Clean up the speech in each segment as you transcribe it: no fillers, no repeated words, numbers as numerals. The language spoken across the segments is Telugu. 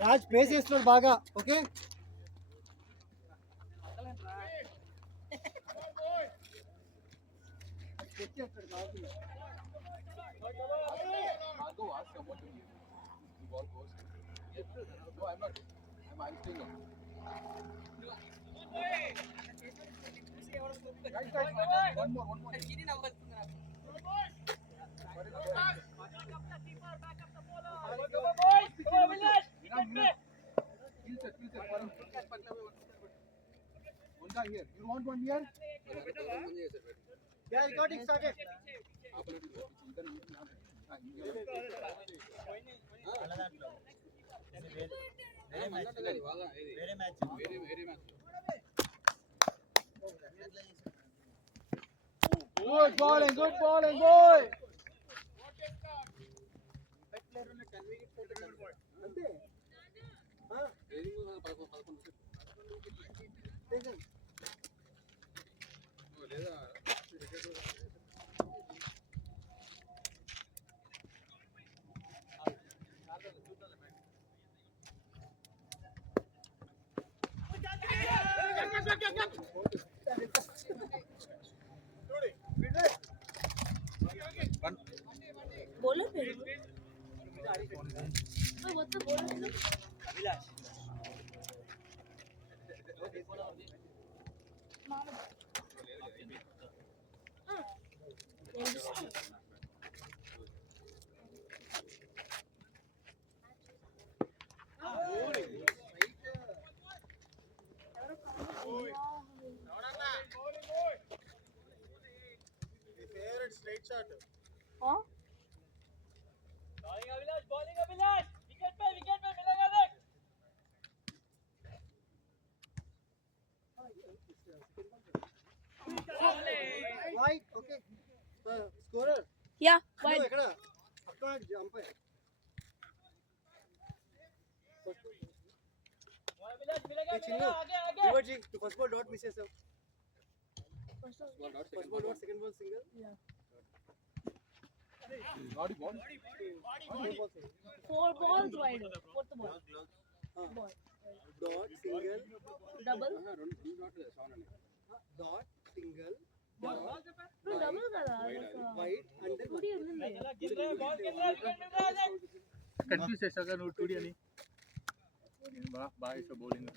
రాజ్ పేస్ చేస్తున్నాడు బాగా. Okay Here. You want one here? Yeah, recording started. Good bowling, boy. Bowler फिर तो वो तो bowler है अभिलाष Straight shot. हाँ bowling Abhilash wicket पे मिलेगा देख Wide. Okay. Scorer. yeah wide ఎక్కడ అక్కడ umpire. Abhilash मिलेगा आगे Revert ji to first ball dot misses sir. First ball dot, second ball single. yeah Body ball. 4 balls wide fourth ball ball Dot single. double Dot single. no double కదా Wide and then కుడి ఉంది गिर रहा है बॉल गिर रहा है विकेट मिल रहा है देख కన్ఫ్యూజ్ చేశాక నువ్వు టూడి అని బాగా ఇష్టం bowling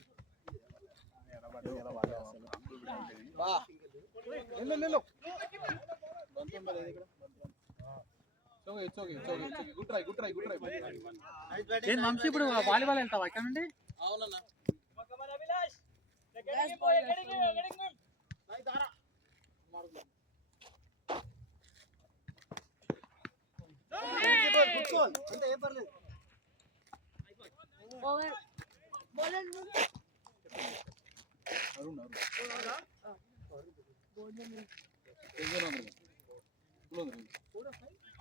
It's okay. Good try. ఏం వంశీ ఇప్పుడు వాలీబాల్ వెళ్తావా ఇక్కడ నుండి come on Abhilash getting boy getting good call. అంతే ఏం పర్లేదు. over bowler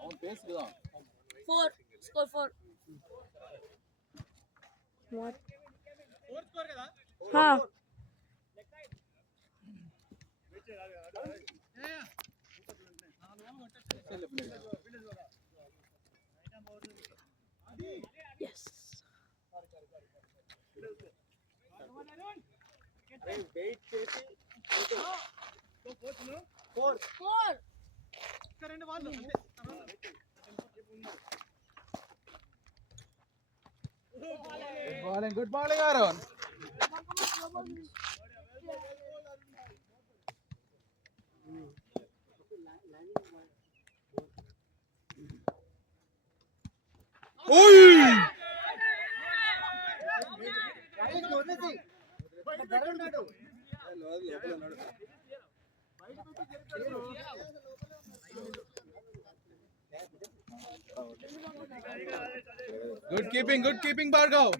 అవును పేస్ కదా 4 score 4 what fourth score కదా हाँ yes వెయిట్ చేసి 4 రెండు ball good bowling Aaron good keeping Bhargav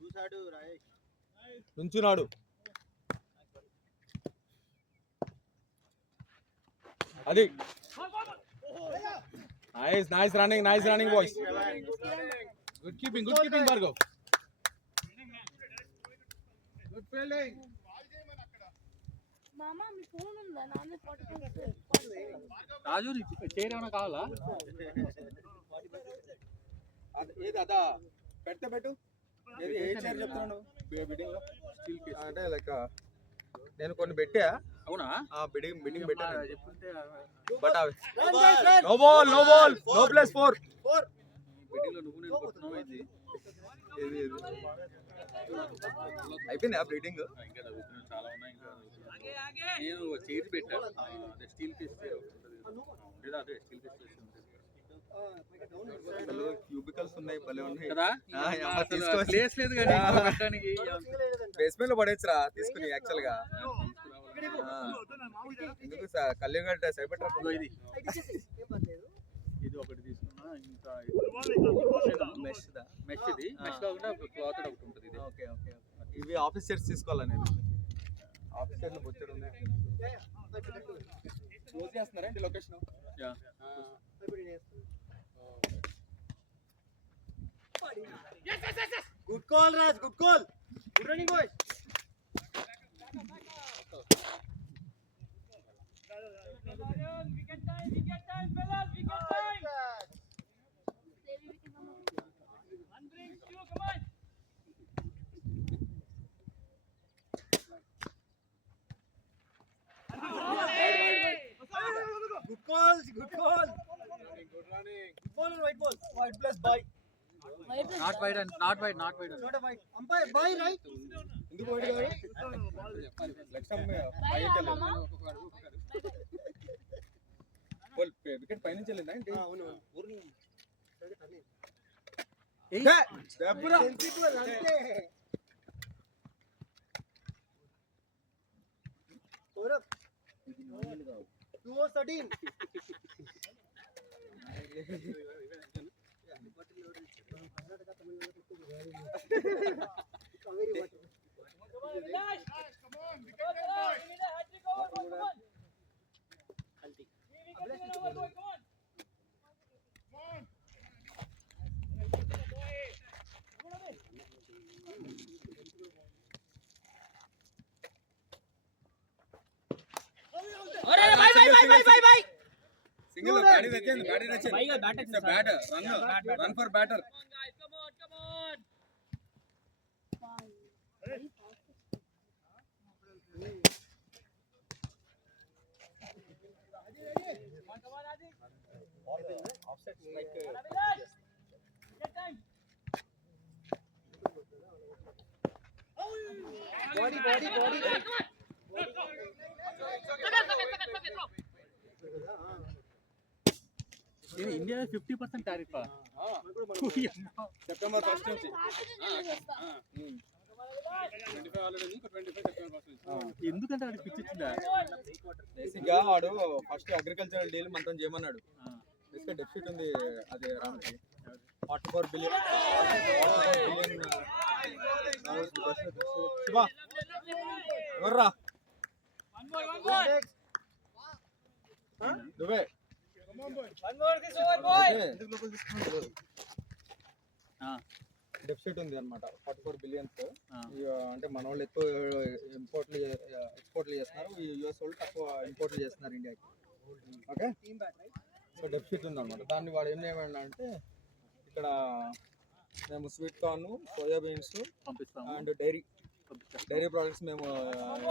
చూసాడు రాయేష్ నుంచున్నాడు అది nice running boys good keeping Bhargav Good fielding. మామా మీ ఫోన్ ఉందా నాన్న 44 రాజు నీకు చైర్ ఏమైనా కావాలా? ఏది అదా పెట్టు ఏది ఏ చైర్ చెప్తున్నాను బిడ్డింగ్ అంటే లైక్ నేను కొన్ని పెట్టా. అవునా? బిడ్డింగ్ పెట్టాను చెప్తుంటే but no ball no place 4 bidding లో నువ్వు నేను కొట్టున్నావు ఇది. అయిపోయింది ఆ బ్రీడింగ్. ఇంకా చదువుతున్నాను, చాలా ఉన్నాయి. ఇంకా నేను చైర్ పెట్టా, అదే స్టీల్ పీస్ ఉండేది, అదే స్టీల్ పీస్ క్యూబికల్స్ ఉన్నాయి భలే ఉన్నాయి కదా. అసలు ప్లేస్ లేదు కానీ పెట్టడానికి. బేస్మెంట్ లో పడేచ్చురా తీసుకుని యాక్చువల్ గా. ఎందుకు కళ్యాణ్ సైబర్ ఇది ఇది ఒకటి తీసుకున్నా. ఇంకా మెష్ ఇది మెష్ కాకుండా క్లాత్ ఒకటి ఉంటుంది. ఇది ఓకే ఇవి ఆఫీస్ చైర్స్ తీసుకోవాలా నేను? ఆఫీస్ చైర్లు బొచ్చాడు ఉన్నాయి. క్లోజ్ చేస్తున్నారా ఏంటి location? Good call, Raj. Good call. Good running, boys. Wicket time, fellas. Wicket time. One brings two. Come on. Good calls. Good call. Good ball or white ball? White plus bye. Not wide not wide Not a white. Umpire, bye, right? ఎందుకు పోయి గారు లక్ష్యం వికెట్ పైనుంచి వెళ్ళిందా ఏంటి? అవును. దెబ్బరా Sensible, అంతే. Over. 2-13. Come on, Vilash. Come on. Wicket time, boys. We need a hat-trick over, boy. Come on. We can win over, boy. Come on. bye. Single bat నచ్చింది bat run for batter. Come on, guys. Come on. Come on, Adi. Offset like Vilash. Wicket time. Body. ఇది ఇండియా 50% టారిఫ్. సెప్టెంబర్ 1 నుంచి ఎందుకంటే వాడికి పిచ్చిచ్చిందా? బేసిక్ గా వాడు ఫస్ట్ అగ్రికల్చరల్ డీల్ మొత్తం చేయమన్నాడు. బేసిక్ డెఫిసిట్ ఉంది అది రామ్కి 44 బిలియన్. శివా ఎవర్రా One more. నువ్వే One more this over, boy. Deficit ఉంది అనమాట 44 బిలియన్స్. అంటే మన వాళ్ళు ఎక్కువ ఎక్స్పోర్ట్లు చేస్తున్నారు, యూఎస్ వాళ్ళు తక్కువ ఇంపోర్ట్లు చేస్తున్నారు ఇండియాకి. ఓకే సో డెఫిసిట్ ఉంది అనమాట. దాన్ని వాడు ఏం చేయమన్నా అంటే ఇక్కడ మేము స్వీట్ కార్న్, సోయాబీన్స్ పంపిస్తాము అండ్ డైరీ ప్రోడక్ట్స్ మేము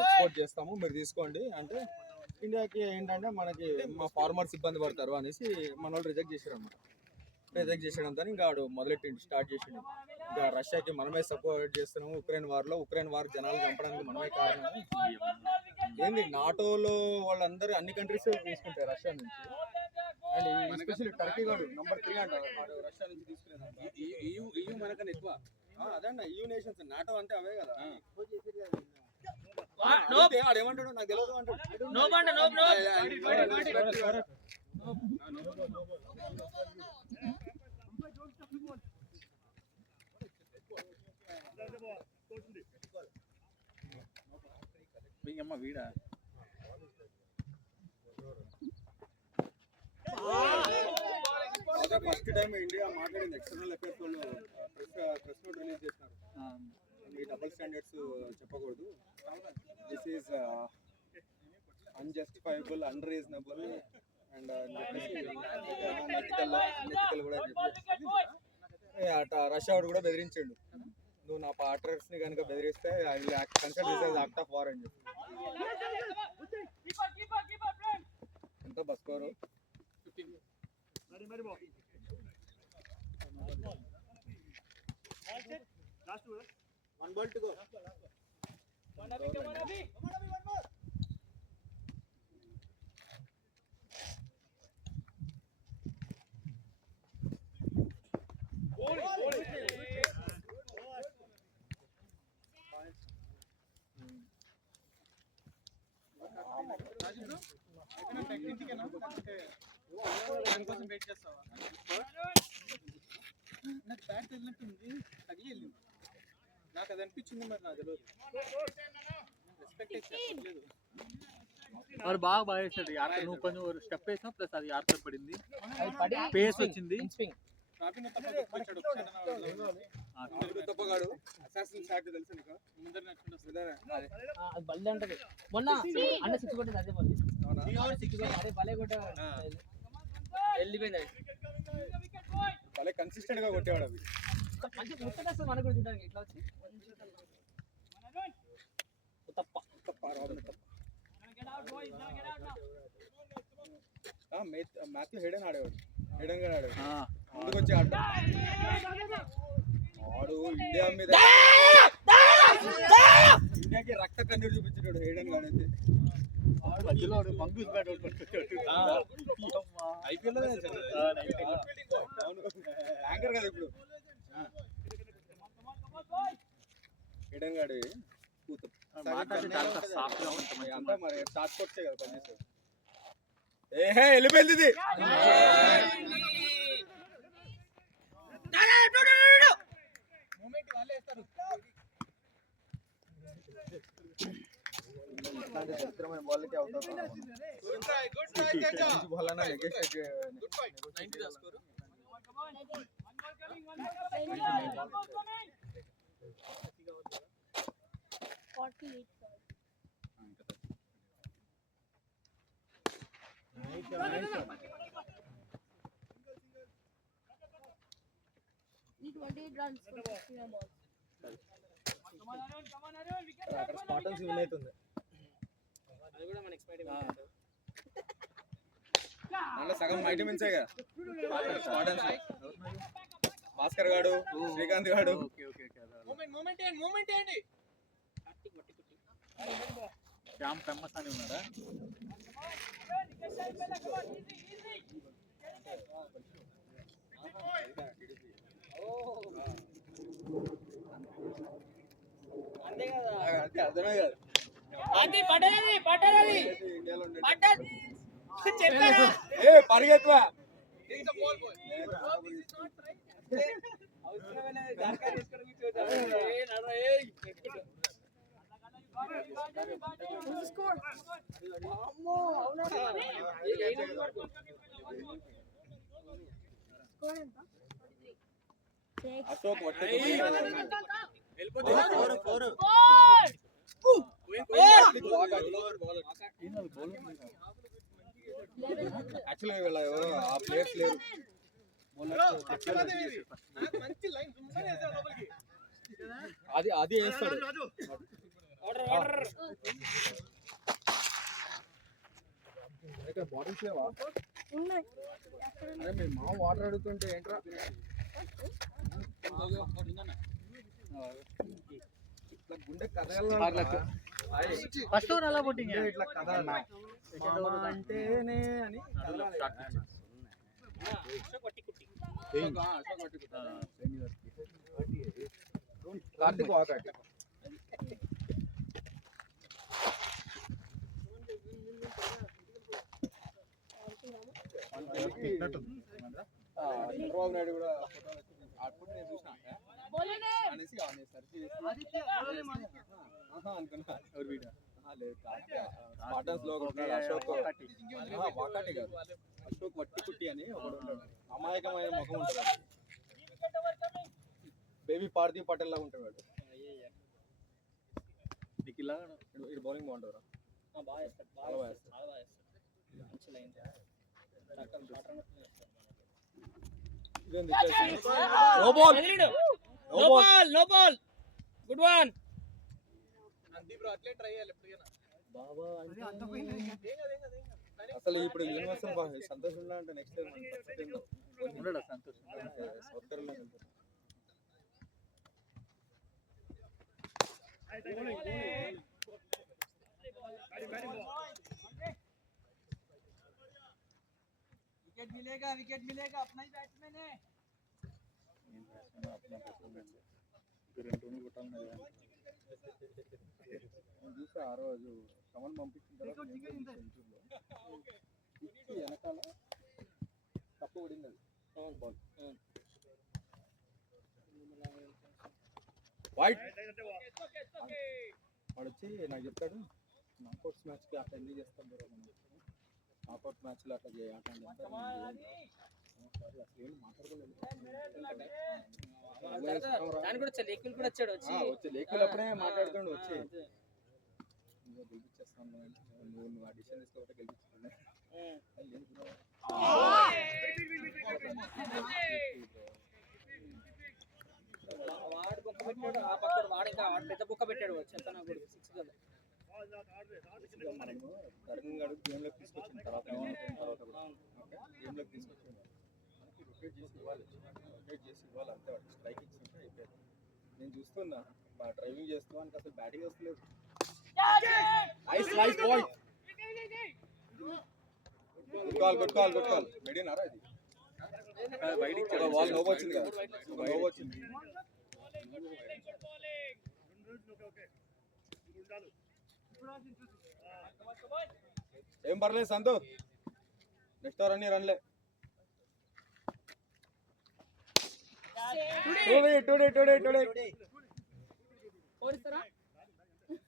ఎక్స్పోర్ట్ చేస్తాము, మీరు తీసుకోండి అంటే ఇండియాకి ఏంటంటే మనకి మా ఫార్మర్స్ ఇబ్బంది పడతారు అనేసి మన వాళ్ళు రిజెక్ట్ చేశారు అనమాట. రిజెక్ట్ చేయడంతో ఇంకా వాడు స్టార్ట్ చేసిండు. ఇంకా రష్యాకి మనమే సపోర్ట్ చేస్తున్నాము ఉక్రెయిన్ వార్ జనాలు చంపడానికి మనమే కారణం. ఏంది నాటోలో వాళ్ళందరూ అన్ని కంట్రీస్ తీసుకుంటారు రష్యా నుంచి. అండ్ ఎస్పెషల్లీ టర్కీ గాడు నెంబర్ 3 అంట వాడు రష్యా నుంచి తీసుకునేది. మనకన్నా ఎక్కువ అదే అన్న EU నేషన్స్. నాటో అంటే అవే కదా. వాడు ఏమంటాడు నాకు తెలియదు అంటాడు. అమ్మ వీడా ఫస్ట్ టైం ఇండియా మాట్లాడింది ఎక్స్టర్నల్ అఫైర్స్ వాళ్ళు ప్రెస్ నోట్ రిలీజ్ చేసినారు. ఈ డబుల్ స్టాండర్డ్స్ చెప్పకూడదు. దిస్ ఈజ్ అన్జస్టిఫైబుల్, అన్రీజనబుల్ అండ్ నెతికల్ కూడా రష్ అవుట్ కూడా బెదిరించాడు. నువ్వు నా పార్ట్నర్స్ ని కనుక బెదిరిస్తే I will consider this as act of war అని చెప్పి. ఎంత బస్కోరు One ball to go. దానికోసం వెయిట్ చేస్తావా? నాకు బ్యాట్ తగిలినట్టుంది, తగిలి వెళ్ళింది. నాకు అది అనిపించింది, మరి నాకు తెలియదు. రెస్పెక్ట్ లేదు. వాడు బాగా వేసాడు యార్కర్. నువ్వు కొంచెం స్టెప్ వేసినా ప్లస్ అది యార్కర్ పడింది, పేస్ వచ్చింది. ట్రాఫిక్ తప్పగాడు తప్పగాడు అసాసిన్ షాట్ తెలుసు నీకు? ముందర నచ్చింది బల్లి అంటది. మొన్న అన్న సిక్స్ కొట్టేది అదే బల్లి. అరే భలే కొట్టేవాడు, వెళ్ళిపోయింది. భలే కన్సిస్టెంట్ గా కొట్టేవాడు. అవి మంచి ముట్టేస్తుంది మనకు కూడా చూడడానికి. ఇట్లా వచ్చి తప్ప తప్ప రాబిన్ తప్ప. మాథ్యూ హెడెన్ ఆడేవాడు. హెడెన్ గారు ఆడేవాడు. ముందుకు వచ్చి ఆడు ఇండియా మీద ఇండియాకి రక్త కన్నీరు చూపించాడు హెడెన్ గారు అయితే. ఐపీఎల్ యాంకర్ కదా ఇప్పుడు హెడెన్ గాడు. అంతా మరి షార్ట్ కొట్టే కదా పనిచేస్తాడు. ఏహే వెళ్ళిపోయింది ఇది. చిత్రమైన బాల్కి అవుతారు. అక్కడ స్పాటన్స్ విన్ అవుతుంది. అది కూడా మన ఎక్స్పెక్ట్ దాంట్లో సగం వైటమిన్సే కదా స్పాటన్స్. భాస్కర్ గాడు, శ్రీకాంత్ గాడు. శ్యామ్ ఫేమస్ అని ఉన్నాడా? అంతే కదా, అంతే అర్థమే కదా. పరిగెత్తువా అశోక్ యాక్చువల్గా వీళ్ళ ఆ ప్లేయర్స్ లేరు. అది వేస్తాడు. ఇక్కడ బాటిల్స్ లేవా? అరే మేము మా వాటర్ అడుగుతుంటే ఏంట్రా ఇట్లా గుండె కదగల. ఫస్ట్ ఓవర్ అలా బౌటింగ్ ఇట్లా కదలనా అంటేనే అని కార్తిక్ వాకట్. చంద్రబాబు నాయుడు కూడా ఆడుకుంటే నేను చూసిన అనేసి అనుకున్నా. ఎవరు వీడియో లేదు స్పాటన్స్ లో అశోక్ వాకాటి కాదు, అశోక్ వట్టి కుట్టి అని ఒకడు ఉంటాడు. అమాయకమైన ముఖం ఉంటుంది. బేబీ పార్థివ్ పటేల్ లాగా ఉంటాడు. ఇలా ఇది బౌలింగ్ బాగుంటుందా? బాగా వేస్తాడు, చాలా బాగా వేస్తాడు. చాలా బాగా వేస్తాడు. మంచి లైన్ టక్కన షాట్ అన్నట్టు వేస్తాడు. ఇదేంది ఇట్లా? No ball. వదిలిండు. No No ball. ball, no ball. Good one. అసలు ఇప్పుడు యూనివర్సల్ సంతోష్ ఉన్నా అంటే నెక్స్ట్ టైం ఉండడా సంతోషం సౌత్ కేరళ వెళ్తారు. विकेट मिलेगा अपना ही बैट्समैन है। చూసా ఆ రోజు కమల్ పంపించిన తర్వాత వెనకాల తప్పు పడింది అది బాల్ వైట్ వాడు వచ్చి నాకు చెప్తాడు నాకౌట్స్ మ్యాచ్కి అట్లా ఎందుకు చేస్తాం బ్రో మనం నాకౌట్ మ్యాచ్లో అట్లా చేయాలంటే అసలు ఏం మాట్లాడుకోలేదు దాని కూడా వచ్చాడు, లేకులు కూడా వచ్చాడు. వచ్చి లేకులు అప్పుడే మాట్లాడుతాడు వచ్చి నువ్వు గెలిపించేస్తాను నువ్వు ఆ డిసిషన్ తీసుకోబట్టే గెలిపిస్తాను వాడు బొక్క పెట్టాడు, ఆ పక్కన వాడు ఇంకా వాడు పెద్ద బొక్క పెట్టాడు. చెప్తాను కూడా 6 కదా. తరుణ్ గారు గేమ్లోకి తీసుకొచ్చిన తర్వాత గేమ్లోకి తీసుకొచ్చిన మనకి రొటేట్ చేసి ఇవ్వాలి అంతే వాడు స్ట్రైక్ ఇచ్చింటే అయిపోయింది. నేను చూస్తున్నా డ్రైవింగ్ చేస్తూ మనకి అసలు బ్యాటింగ్ వస్తలేదు. నైస్ బాయ్, గుడ్ కాల్ మెడినారా ఇది వాళ్ళు నోవ్ వచ్చింది కదా, నోవ్ వచ్చింది. ఏం పర్లేదు సంతు, నెక్స్ట్ ఓవర్ అన్ని రన్లే. టుడే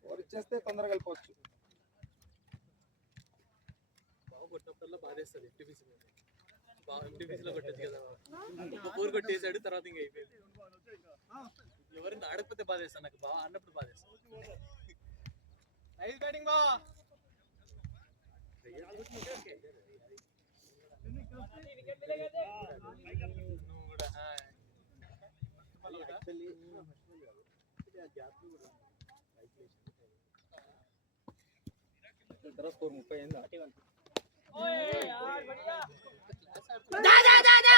ఓవర్ ఇచ్చేస్తే తొందరగా వెళ్ళిపోవచ్చు. బాగా కొట్టినప్పుడల్లా బాధేస్తుంది. ఎంటీపీసీలో కొట్టచ్చు కదా, ఒక 4 కొట్టేసాడు తర్వాత ఇంకా అయిపోయింది. ఎవరైనా ఆడకపోతే బాధేస్తాను, నాకు బాగా ఆడినప్పుడు బాధేస్తాను. నైస్ బ్యాటింగ్ బా. विकेट मिलेगा दे। తర్వాత స్కోర్ 30 అయిందా? ओए यार बढ़िया। దా దా దా దా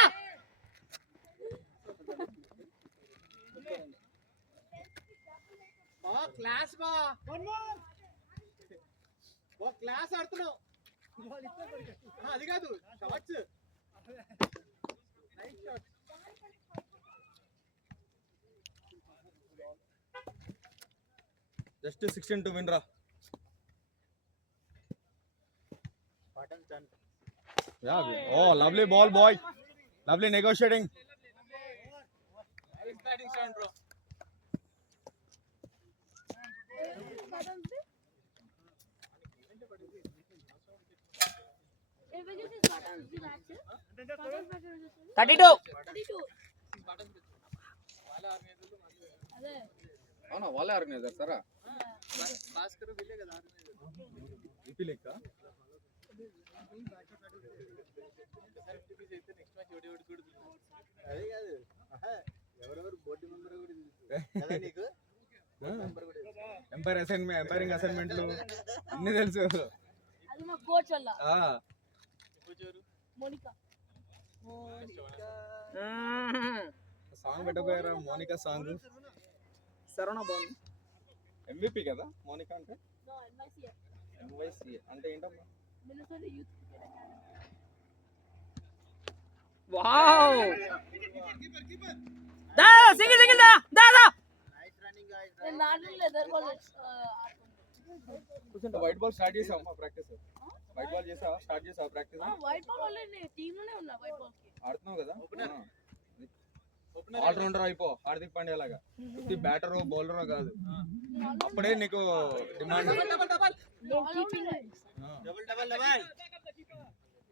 బా క్లాస్ బా. One more. బా క్లాస్ ఆడుతున్నావు. అది కాదు shots. Nice shot. Just 16 to win రా. Yeah, oh lovely ball boy, lovely negotiating. Nice batting stand bro. Which is Spartans the match? Spartans match is 32. 32. అదే అవునా వాళ్ళే ఆర్గనైజర్ సరా భాస్కర్ వీళ్ళే కదా ఈపీ లెక్క. ఎంటీపీసీ అయితే నెక్స్ట్ మ్యాచ్ ఎవడెవడు కూడా అదే కాదు ఎవరెవరు బోర్డు మెంబర్ కూడా కదా నీకు. ఎంపైరింగ్ అసైన్మెంట్లు అన్ని తెలుసు. అది మా కోచ్ వల్ల వచ్చారు. మోనికా. సాంగ్ పెట్టబోయారా మోనికా సాంగ్. సరవణ బాగుంది. MVP కదా మోనికా అంటే. నో NYC NYC అంటే ఏంటమ్మా? Minnesota Youth Cricket Academy. Wow దా సింగిల్ దా దా దా నైస్ రన్నింగ్ గాయ్స్. నేను నార్మల్ లెదర్ బాల్ ఆడుతున్నాను. కూర్చుంటే వైట్ బాల్ స్టార్ట్ చేసావమ్మా ప్రాక్టీస్? వైట్ బాల్ చేసావా స్టార్ట్ చేసావా ప్రాక్టీస్? వైట్ బాల్ వల్ల నేను టీమ్ లోనే ఉన్నా వైట్ బాల్ కి. ఆడుతున్నావు కదా. ఆల్రౌండర్ అయిపో హార్దిక్ పాండ్యా లాగా. బ్యాటరో బౌలరో కాదు, అప్పుడే నీకు డిమాండ్.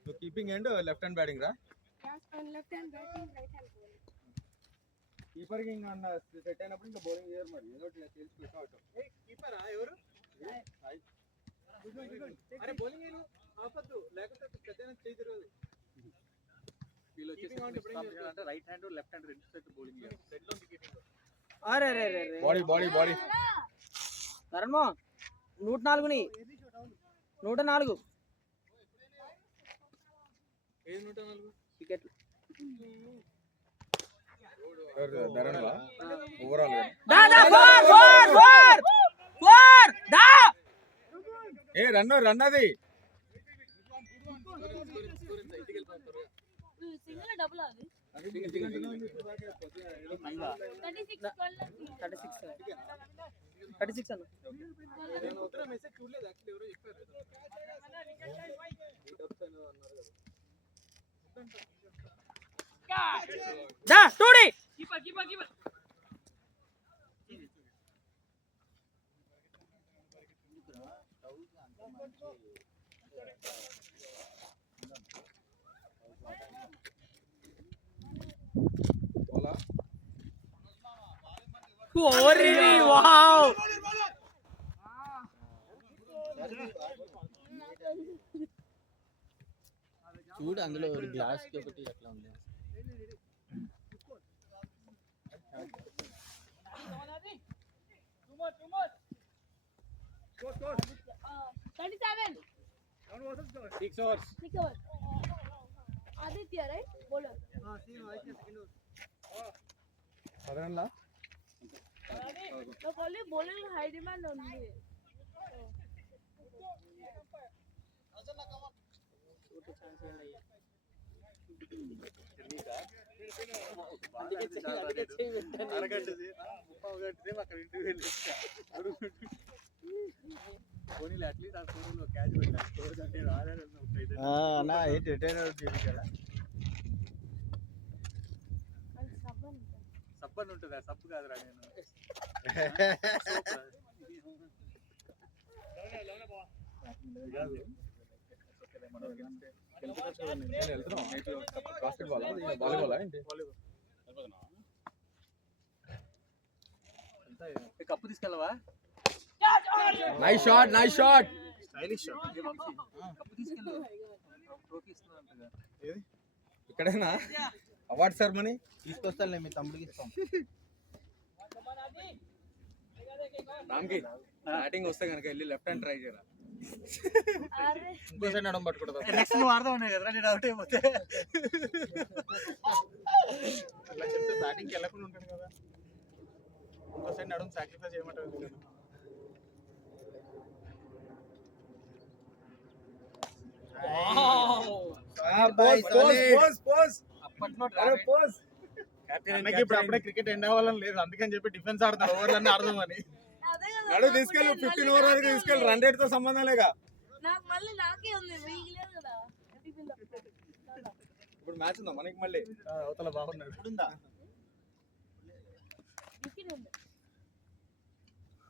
నువ్వు keeping and left hand batting రా. Left hand batting right hand bowling. Keeper కి ఇంకా సెట్ అయినప్పుడు ఇంకా బౌలింగ్ చేయరు మరి ఏదో ఒకటి తెలుసు. కీపరా ఎవరు? అరే బౌలింగ్ ఏను ఆపద్దు లేకపోతే పెద్దన చేయి తిరగదు వీళ్ళు వచ్చేసి అంటే రైట్ హ్యాండ్ లెఫ్ట్ హ్యాండ్ రెండు సైడ్ బౌలింగ్ చేయాలి రెడ్ లో వికెటింగ్ అరే రే రే రే బాడీ కరణ్మో 104 ని 104 ఏది 104 వికెట్లు ధరణలా ఓవరాల్ దా దా ఫోర్ దా ఏ రన్ అది సింగిల్ డబుల్ అది 36 అన్న నేను ఉత్తర మెసేజ్ చూడలేదు యాక్చువల్లీ ఎవరో చెప్పారు దా టూడి కీపర్ ఓరిని వావ్ చూడు అందులో గ్లాస్ కి ఒకటి అట్లా ఉంది. ఆదిత్య రైట్ బౌలర్ ధరణలా నాకు ఓన్లీ బౌలింగ్ హై డిమాండ్ ఉంది అన్నా ఏంటి రిటైర్ సబ్బన్ ఉంటుందా సబ్బు కాదురా నేను వాలీబాల్ ఏంటి కప్పు తీసుకెళ్ళవా నైస్ షాట్ స్టైలిష్ కప్పు తీసుకెళ్ళు ట్రోఫీ ఇస్తున్నా ఇక్కడేనా అవార్డ్ సెరమనీ తీసుకొస్తానులే మీ తమ్ముడికి ఇస్తాం. రామ్కి బ్యాటింగ్ వస్తే కనుక వెళ్ళి లెఫ్ట్ హ్యాండ్ ట్రై చేయరా అరే ఇంకోసారి నడం పట్టుకుంటా. నెక్స్ట్ నువ్వు ఆడదాం ఉన్నాయి కదరా నేను అవుట్ అయిపోతే అట్లా చెప్తే బ్యాటింగ్కి వెళ్ళకుండా ఉంటాడు కదా. ఇంకోసారి నడం సాక్రిఫైస్ చేయమంటారు. అన్నకి ఇప్పుడు అప్పుడే క్రికెట్ ఎండ్ అవ్వాలని లేదు, అందుకని చెప్పి డిఫెన్స్ ఆడతారు ఓవర్లన్నీ ఆడదామని. అదే కదా నడు తీసుకెళ్ళు 15 ఓవర్ వరకు తీసుకెళ్ళి రన్ రేట్ తో సంబంధం లేక నాకు మళ్ళీ నాకే ఉంది మీకు లేదు కదా ఇప్పుడు మ్యాచ్ ఉందా మనకి మళ్ళీ అవతల బాగున్నాడు. ఇప్పుడుందా వికెట్ ఉంది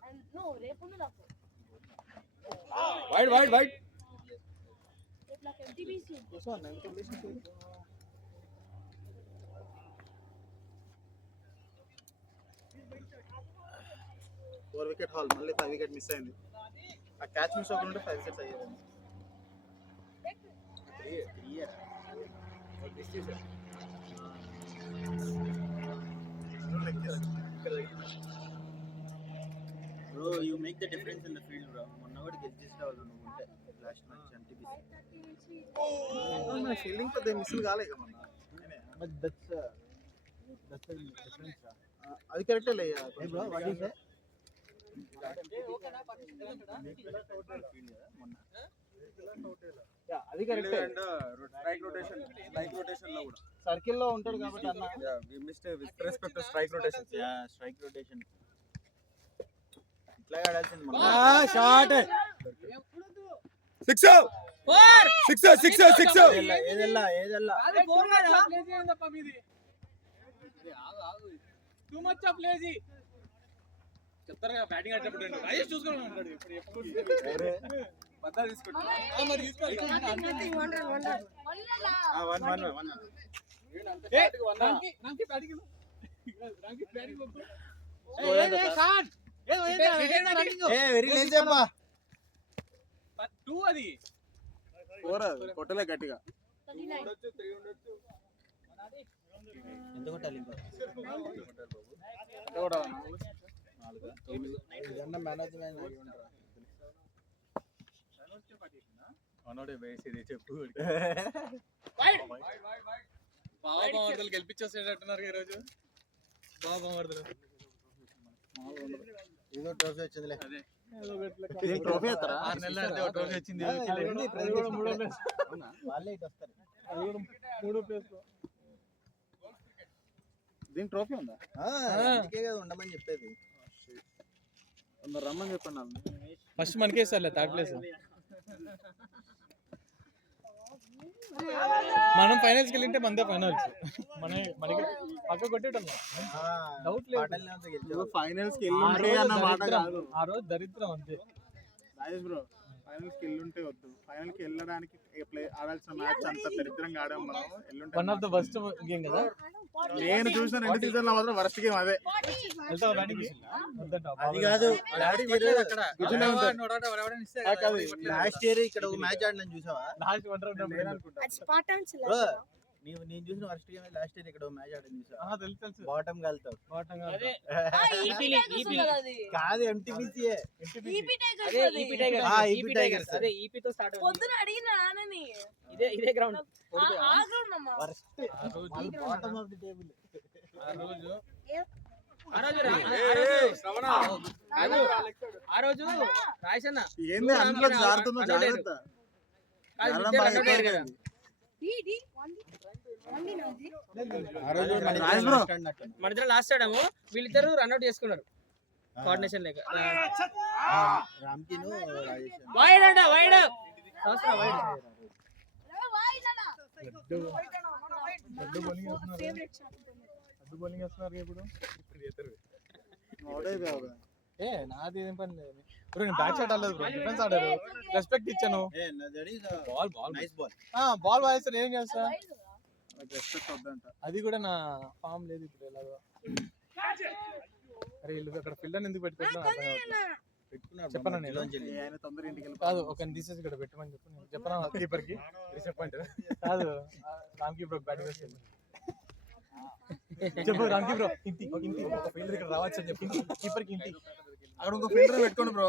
అండ్ నో రేపు ఉంది నాకు వైడ్ రేపు నాకు ఎంటీబీసీ ఫోర్ వికెట్ హాల్ మళ్ళీ 5 వికెట్ మిస్ అయింది. ఆ క్యాచ్ మిస్ అవ్వకుండా 5 వికెట్స్ అయ్యేది. Bro, you make the difference in the field, bro. మొన్న కూడా గెలిచేసి రావాలి నువ్వు ఉంటే లాస్ట్ మ్యాచ్ ఎంటీబీసీ. మన ఫీల్డింగ్ పెద్ద మిస్ కాలే కదా మొన్న. But that's difference. అది కరెక్టే లే బ్రో. What is it? అది కరెక్ట్. స్ట్రైక్ రొటేషన్ లో కూడా సర్కిల్ లో ఉంటాడు కాబట్టి అన్న we missed with respect to strike rotation. Strike rotation ఇట్లా ఆడాల్సింది మనం. షాట్ 6 ఏదెల్లా అదే ఫోర్ కదా ప్లే చేయందప్ప మీది టూ మచ్ ఆఫ్ లేజీ చెప్తారు కదా బ్యాటింగ్ ఆడేటప్పుడు రైస్ చూసుకోవాలి అంటాడు ఇప్పుడు బద్దా తీసుకోండి మరి తీసుకోవాలి నాకు బ్యాటింగ్ వెరీ లేజీ అబ్బా. 2 అది 4 అది కొట్టలే గట్టిగా. 39. ఎంత కొట్టాలి ఇంకా? ఎంత కొట్టాలి? ఇదన్నా మేనేజ్మెంట్ అయి ఉంటారా? మనోడే వేసేది చెప్పు. బాగా బామర్దలు గెలిపించేసేటట్టున్నారు ఈరోజు. బాగా బామర్దలు ఏదో ట్రోఫీ వచ్చిందిలే. అదే ఏం ట్రోఫీ ఎత్తారా? 6 నెలలు ఆడితే ఒక ట్రోఫీ వచ్చింది. వాళ్ళే ఇటు వస్తారు. దీని ట్రోఫీ ఉందా? అందుకే కదా ఉండమని చెప్పేది. అందరు రమ్మని చెప్పండి వాళ్ళు. ఫస్ట్ మనకే ఇస్తారులే 3rd ప్లేస్. మనం ఫైనల్స్ కి వెళ్ళింటే మనదే ఫైనల్స్. మనకి పక్క కొట్టేటం డౌట్ లేదు. ఫైనల్స్ కి వెళ్ళుంటే అన్న మాట కాదు. ఆ రోజు దరిద్రం అంతే. రాజేష్ బ్రో ఫైనల్స్ కి వెళ్ళుంటే వద్దు. ఫైనల్ కి వెళ్ళడానికి ఆడాల్సిన మ్యాచ్ అంత దరిద్రంగా ఆడాం మనం. వెళ్ళుంటే one of the best game కదా. నేను చూసిన 2 సీజన్ల మాత్రం వరస్ట్ గేమ్ అదే. అది కాదు లాస్ట్ ఇయర్ ఇక్కడ ఒక మ్యాచ్ ఆడినా చూసావా? స్పార్టన్స్ బ్రో నేను చూసిన వరస్ట్ గేమ్ లాస్ట్ ఇయర్ ఇక్కడ ఒక మ్యాచ్ ఆడినా చూసావా? తెలుసు బాటమ్ గాల్తో కాదు ఎంటీబీసీఏ. పొద్దున అడిగిన నాన్నని ఇదే గ్రౌండ్ ఆ గ్రౌండ్ మమ్మ బాటమ్ ఆఫ్ ది టేబుల్. ఆ రోజు రాయసన్న ఏంది అందులో జారుతున్నా జాగ్రత్త. మన ఇద్దరు లాస్ట్ ఆడాము. వీళ్ళిద్దరు రన్అట్ చేసుకున్నారు కోఆర్డినేషన్ లేక. రామ్కిను రాజేష్ వైడ్ అంట వైడ్ నాది ఏం పని లేదు. బ్యాక్ షాట్ ఆడలేదు బ్రో, డిఫెన్స్ ఆడారు. రెస్పెక్ట్ ఇచ్చాను. బాల్ వాయిస్తారు ఏం చేస్తా. రెస్పెక్ట్ వద్దంట. అది కూడా నా ఫామ్ లేదు ఇప్పుడు. ఎలాగో అరే వీళ్ళు అక్కడ ఫిల్డర్ ఎందుకు పెట్టుకున్నా చెప్పనా నేను. ఆయన తొందర ఇంటికి వెళ్ళి కాదు ఒక తీసేసి ఇక్కడ పెట్టమని చెప్పు. నేను చెప్పనా కీపర్ కి డిసప్పాయింట్ కాదు. రామ్ కీ బ్రో బ్యాటింగ్ వేస్తుంది చెప్పు. రామ్ కీ బ్రో ఇంటి ఒక ఫీల్డర్ ఇక్కడ రావచ్చు అని చెప్పి కీపర్ కి ఇంటి అక్కడ ఇంకో ఫిల్టర్ పెట్టుకోండి బ్రో.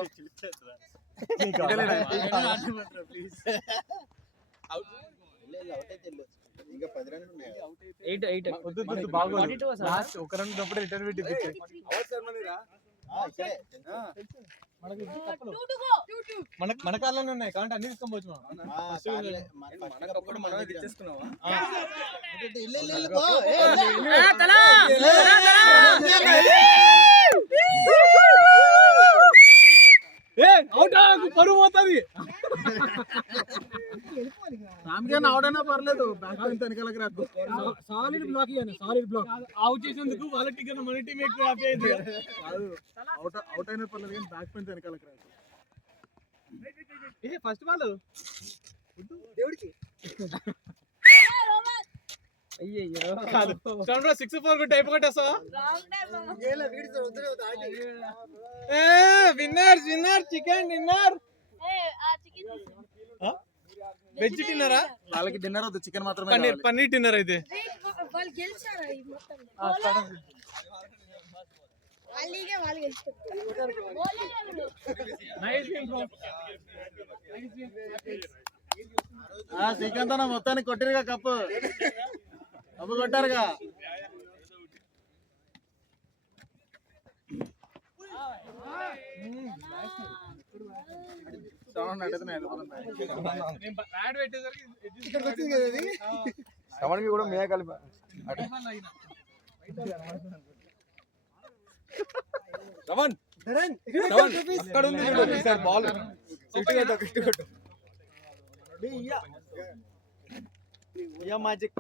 ఇంకా 10 రన్లు ఉన్నాయి. 8 వద్దు బాగోదు. లాస్ట్ ఒక రన్ ఉన్నప్పుడు రిటర్న్ పెట్టి మన కాళ్ళలోనే ఉన్నాయి కాబట్టి అన్ని తీసుకోవచ్చు మనం. పరువు పోతుంది. రామ్కేన్ అవుట్ అయినా పర్లేదు, బ్యాక్ ఇంత వెనకాలకి రాదు. సాలిడ్ బ్లాక్ ఇవ్వండి. సాలిడ్ బ్లాక్ అవుట్ చేసేందుకు వాళ్ళ టీం కన్నా మన టీం ఎక్కువ హ్యాపీ అయింది. అవుట్ అయినా పర్లేదు కానీ బ్యాక్ పెయింట్ వెనకాలకి రాదు. ఇది ఫస్ట్ బాల్ దేవుడికి అయ్యయ్యో కాదు. 6-4 కొట్టి అయిపోగొట్టేస్తావా? Winner chicken dinner. వెజ్ డిన్నరా? వాళ్ళకి డిన్నర్ వద్దు, చికెన్ మాత్రమే. పన్నీర్ డిన్నర్ అయితే వాళ్ళు గెలిచారు ఈ మొత్తం వాళ్ళు గెలిచారు. శ్రీకాంత్ అన్న మొత్తానికి కొట్టిరుగా కప్పు కొట్టారుగా. శ్రవణ్కి కూడా మే కలిపి రమన్ అక్కడ ఉంది సార్ బాల్ కొట్టు మ్యాజిక్.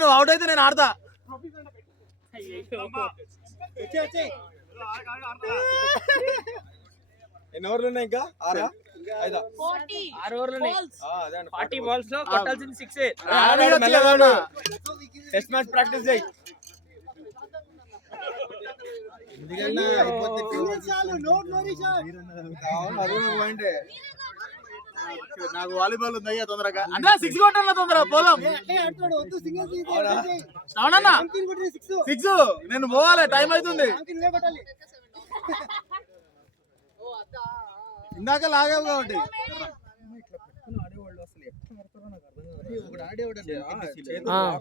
నువ్వు అవుట్ అయితే నేను ఆడతా. ఎన్ని ఓవర్లు ఉన్నాయి ఇంకా? 6 ఓవర్లు ఉన్నాయి. 40 బాల్స్ లో కొట్టాల్సింది 6. టెస్ట్ మ్యాచ్ ప్రాక్టీస్ చేయి. ఎందుకన్నా అయిపోతే నాకు వాలీబాల్ ఉంది అయ్యా తొందరగా అన్నా 6 కొట్టాల తొందరగా పోదాం శ్రవణన్నా 6 నేను పోవాలి టైం అవుతుంది ఇందాక లాగావు కాబట్టి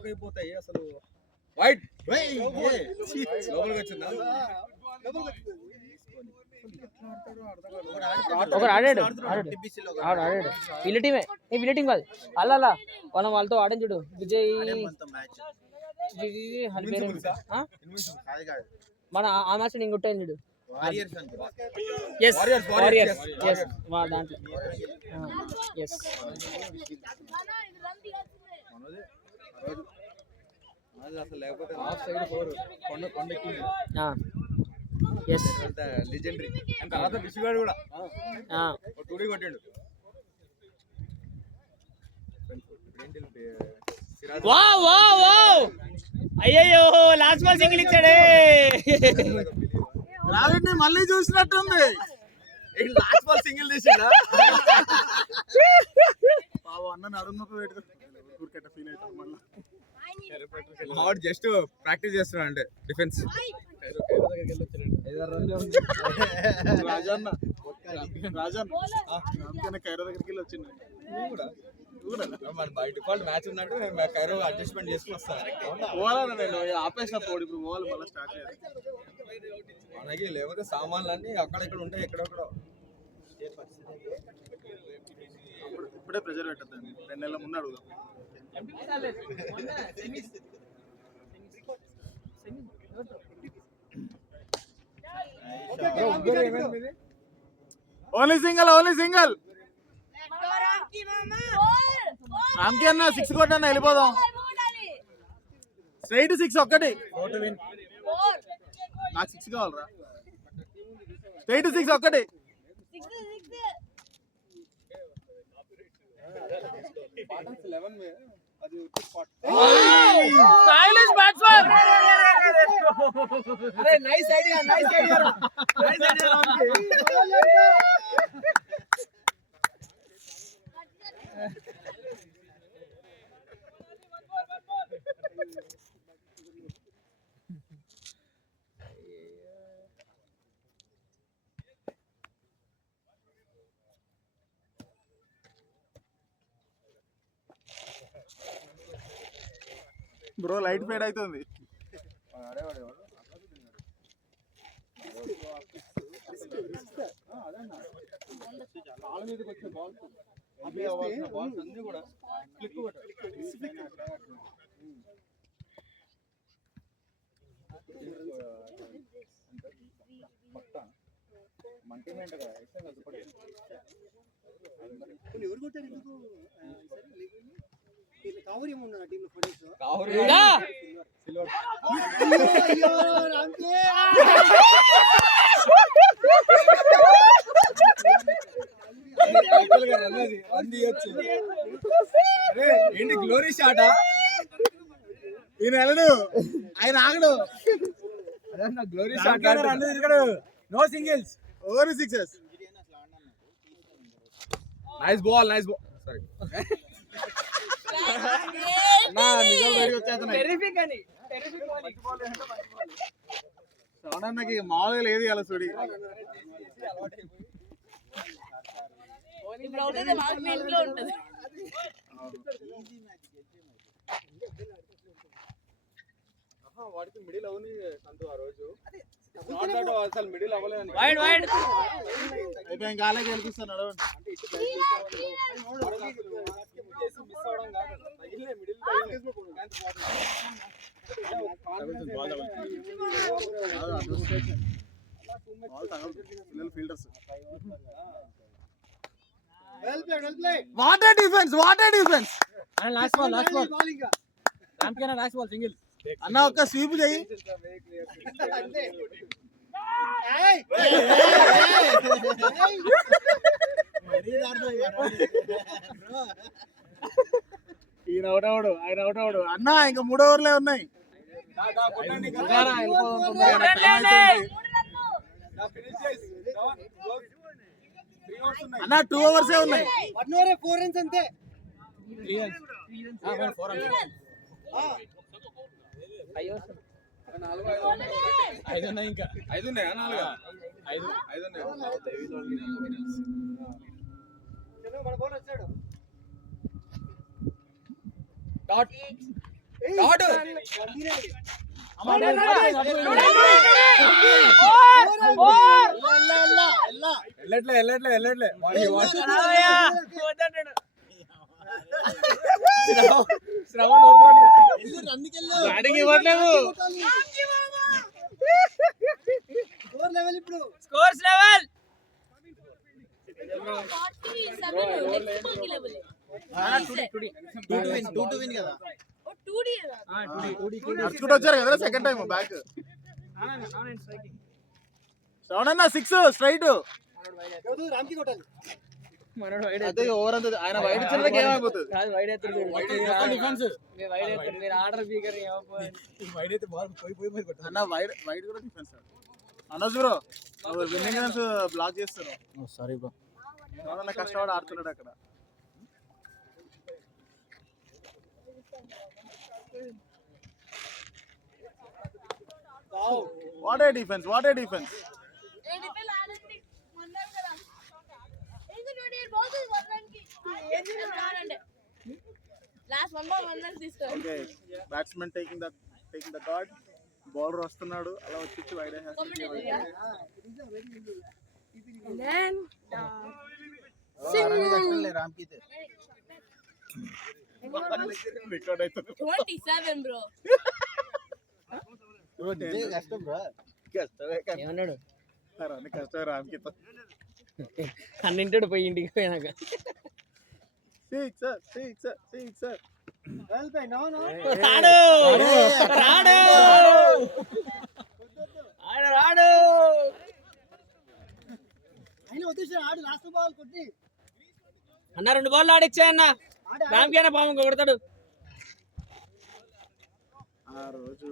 అయిపోతాయి అసలు వైట్ లోపలికి వచ్చిందా ఒకరు ఆడాడు వీళ్ళ టీమే వీళ్ళ టీం కాదు అలా మనం వాళ్ళతో ఆడని చూడు విజయ్ మన ఆ మ్యాచ్ నేను కొట్టాను చూడు దాంట్లో అసలు లేకపోతే హాఫ్ సైడ్ ఫోర్ కొండెక్కి లెజెండరీ అండ్ తర్వాత బిసిగాడు కూడా టూడీ కొట్టిండు అయ్యో లాస్ట్ బాల్ సింగిల్ ఇచ్చాడే రావిడ్ని మళ్ళీ చూసినట్టుంది లాస్ట్ బాల్ సింగిల్ తీసిండా అన్న అరుణ్ ఫీల్ అవుతాం మళ్ళీ వాడు జస్ట్ ప్రాక్టీస్ చేస్తున్నాడు అంటే డిఫెన్స్ రాజన్న కైరో దగ్గరికి వెళ్ళి వచ్చింది మన బై డిఫాల్ట్ మ్యాచ్ ఉందంటే నేను కైరో అడ్జస్ట్మెంట్ చేసుకుని వస్తాను పోవాలన్నా నేను ఆపేసిన పోడు ఇప్పుడు పోవాలి మళ్ళీ స్టార్ట్ చేయాలి మనకి లేకపోతే సామాన్లు అన్ని అక్కడెక్కడ ఉంటాయి ఎక్కడెక్కడ ఇప్పుడే ప్రెజర్ పెట్టద్దండి 2 నెలల ముందు అడుగుదాం ఓన్లీ సింగిల్ రామ్కి అన్న 6 కొట్టన్నా వెళ్ళిపోదాం స్ట్రైట్ 6 ఒక్కటి నాకు 6 కావాలరా స్ట్రైట్ 6 ఒక్కటి స్టైలిష్ బ్యాట్స్మన్ అరే nice idea bro light fade అవుతుంది అన్ని కూడా క్లిక్ ఎవరు కొట్టారు ఎందుకు కావూరి ఏమన్నా టీమ్ లో ఫోటోస్ అయ్యో రామ్కే ఏంటి గ్లోరీ షాటా ఈయన వెళ్ళడు ఆయన ఆగడు గ్లోరీ షాట్ తిరగడు no singles over 6s nice ball sorry నా నిజం బయటికి వచ్చేస్తున్నాయి శ్రవణన్నకి మామూలుగా లేదు అలా చూడి వాడికి మిడిల్ అవుని సంతు ఆ రోజు అసలు మిడిల్ అవ్వలేదు అయిపోయి కాలే గెలిపిస్తాను fielders what a defence last ball రామ్కేనా లాస్ట్ బాల్ సింగిల్ అన్న ఒక్క స్వీప్ చెయ్యి ఈయన ఆయన అవుట్ అవడు అన్న ఇంకా 3 ఓవర్లే ఉన్నాయి అన్న 2 hours ఉన్నాయి. 1 hour 4 runs అంతే. 4 5 ఉన్నాయి ఇంకా 5 ఉన్నాయా 4 5 ఉన్నాయి. చలో మన బౌలర్ వచ్చాడు. డాట్ వెళ్ళట్లే శ్రవణ్ బ్యాటింగ్ ఇవ్వట్లేదు. స్కోర్ లెవెల్ ఇప్పుడు స్కోర్స్ లెవెల్ 47 నెక్స్ట్ కి లెవెల్ 2 to win కదా. 2D నడుచుకుంటూ వచ్చారు కదా సెకండ్ టైం బ్యాక్. శ్రవణ్ అన్న 6 స్ట్రైట్. ఎవరు రామ్కి కొట్టాలి. మనోడు వైడ్ అదే ఓవర్ అంతా ఆయన వైడ్ ఇచ్చిన గేమ్ అయిపోతుంది. కాదు వైడ్ ఎత్తుడు డిఫెన్స్ మీరు వైడ్ ఎత్తుడు మీరు ఆర్డర్ స్పీకర్ వైడ్ అయితే బాల్ పోయి మరి కొట్టాలి. అన్న వైడ్ కూడా డిఫెన్స్ అనోజ్ బ్రో విన్నింగ్ రన్స్ బ్లాక్ చేస్తారు. సారీ బ్రో అన్న కష్టపడి ఆడుతున్నాడు అక్కడ. వాట్ ఏ డిఫెన్స్ NFL ఆడండి మొన్నారు కదా ఇంకా 28 బాల్స్ 1 రన్ కి ఆడండి లాస్ట్ 1 బాల్ 1 రన్ తీసుకోండి. Okay batsmen taking the gourd. Bowler వస్తున్నాడు అలా వచ్చి వైడ్ రికార్డ్ అవుతుంది. 27 బ్రో కష్టం బ్రో ఏమన్నాడు కష్టం రామ్కి. అన్నింటాడు పోయి ఇంటికి పోయినాక సిక్స్ వెల్ పై నో రాడు ఆయన వచ్చేసాడు. ఆడు లాస్ట్ బాల్ కొట్టి అన్న 2 బాల్ ఆడిచ్చాయన్న రామ్కైనా పాము కొడతాడు. ఆ రోజు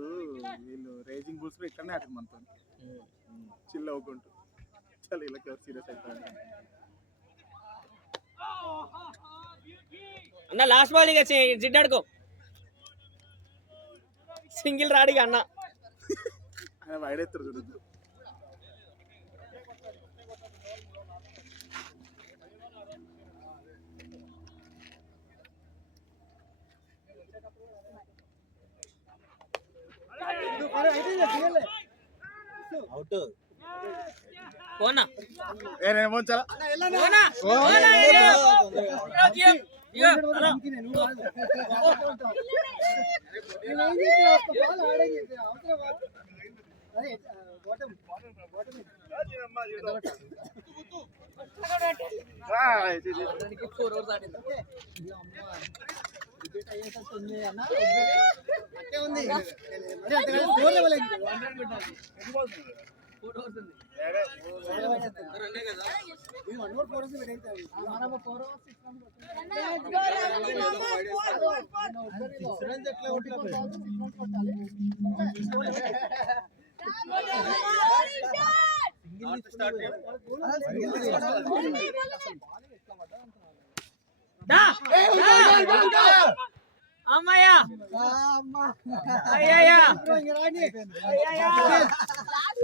వీళ్ళు రేజింగ్ బుల్స్ ఇక్కడనే ఆటలు మనతో చిల్ అవ్వకుంటూ చాలా వీళ్ళకి సీరియస్ అవుతారు. అన్న లాస్ట్ బాల్ ఇక జిడ్డాడుకో సింగిల్ రాడిగా అన్న ఆయన వైడ్ ఎత్తారు చూడద్దు. పోనా ఏమో చాలా పోనా రామ్కి నేను నేను ఏం చేస్తా బాల్ ఆడేది అవసరమా. అరే బాటమ్ 4 ఓవర్స్ ఆడింది. అట్టే ఉంది. మరి అంతగా స్కోర్ లెవెల్ అయింది. 4 ఓవర్స్ ఉంది. ఇది 1 over 4 runs పెట్టేది. మనం 4 overs 6 runs runs ఎట్లా కొట్టాలి. 6 runs కొట్టాలి. అమ్మయ్యా అయ్యయ్యా లాస్ట్